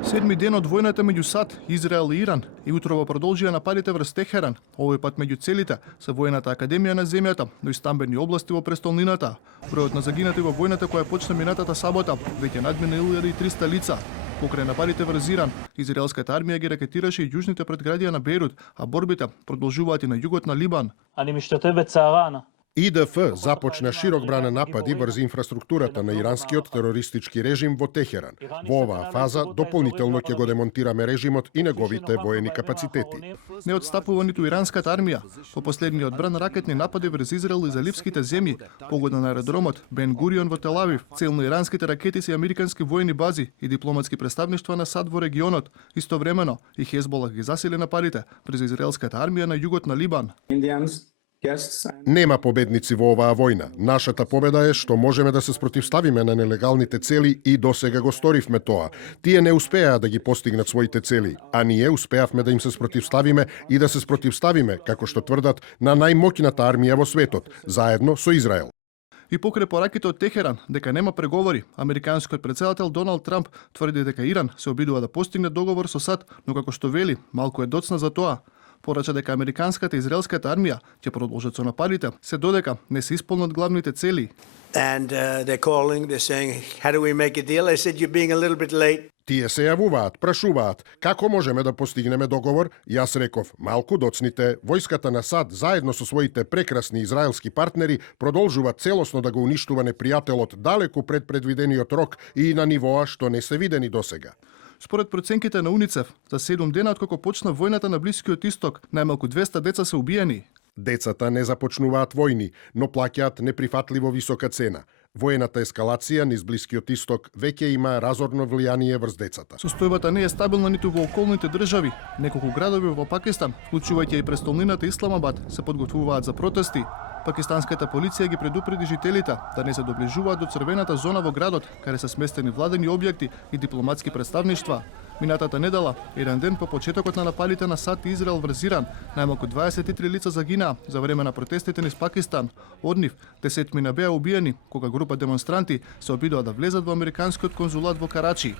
Седми ден од војната меѓу САД, Израел и Иран и утрово продолжија нападите врз Техеран, овој пат меѓу целите со војната академија на земјата, но и стамбени области во престолнината. Бројот на загинати во војната која почна минатата сабота веќе надмина 1300 лица. Покрај нападите врз Иран, израелската армија ги ракетираше и јужните предградија на Бејрут, а борбите продолжуваат и на југот на Либан. ИДФ започна широкбрана напади врз инфраструктурата на иранскиот терористички режим во Техеран. Во оваа фаза дополнително ќе го демонтираме режимот и неговите воени капацитети. Не отстапува ниту иранската армија. По последниот бран ракетни напади врз Израел и заливските земји, погода на аеродромот Бен Гурион во Тел Авив, цел на иранските ракети се американски воени бази и дипломатски представништва на САД во регионот. Истовремено и Хезболах ги засили нападите врз израелската армија на југот на Либан. Нема победници во оваа војна. Нашата победа е што можеме да се спротивставиме на нелегалните цели и досега го сторивме тоа. Тие не успеа да ги постигнат своите цели, а ние успеавме да им се спротивставиме и да се спротивставиме, како што тврдат, на најмоќната армија во светот, заедно со Израел. И покрај пораките од Техеран дека нема преговори, американскиот претседател Доналд Трамп тврди дека Иран се обидува да постигне договор со САД, но како што вели, малку е доцна за тоа. Порача дека американската и израелската армија ќе продолжат со нападите, се додека не се исполнат главните цели. Тие се јавуваат, прашуваат, како можеме да постигнеме договор? Јас реков, малку доцните, војската на САД заедно со своите прекрасни израелски партнери продолжуваат целосно да го уништува непријателот далеку пред предвидениот рок и на нивоа што не се видени досега. Според проценките на УНИЦЕФ, за 7 дена откако почна војната на Блискиот Исток, најмалку 200 деца се убиени. Децата не започнуваат војни, но плаќаат неприфатливо висока цена. Воената ескалација низ Блискиот Исток веќе има разорно влијание врз децата. Состојбата не е стабилна ниту во околните држави. Неколку градови во Пакистан, вклучувајќи и престолнината Исламабад, се подготвуваат за протести. Пакистанската полиција ги предупреди жителите да не се доближуваат до црвената зона во градот, каде се сместени владени објекти и дипломатски представништва. Минатата недела, еден ден по почетокот на нападите на САД и Израел врз Иран, најмалку 23 лица загинаа за време на протестите низ Пакистан. Од нив, 10 беа убиени, кога група демонстранти се обидоа да влезат во американскиот конзулат во Карачи.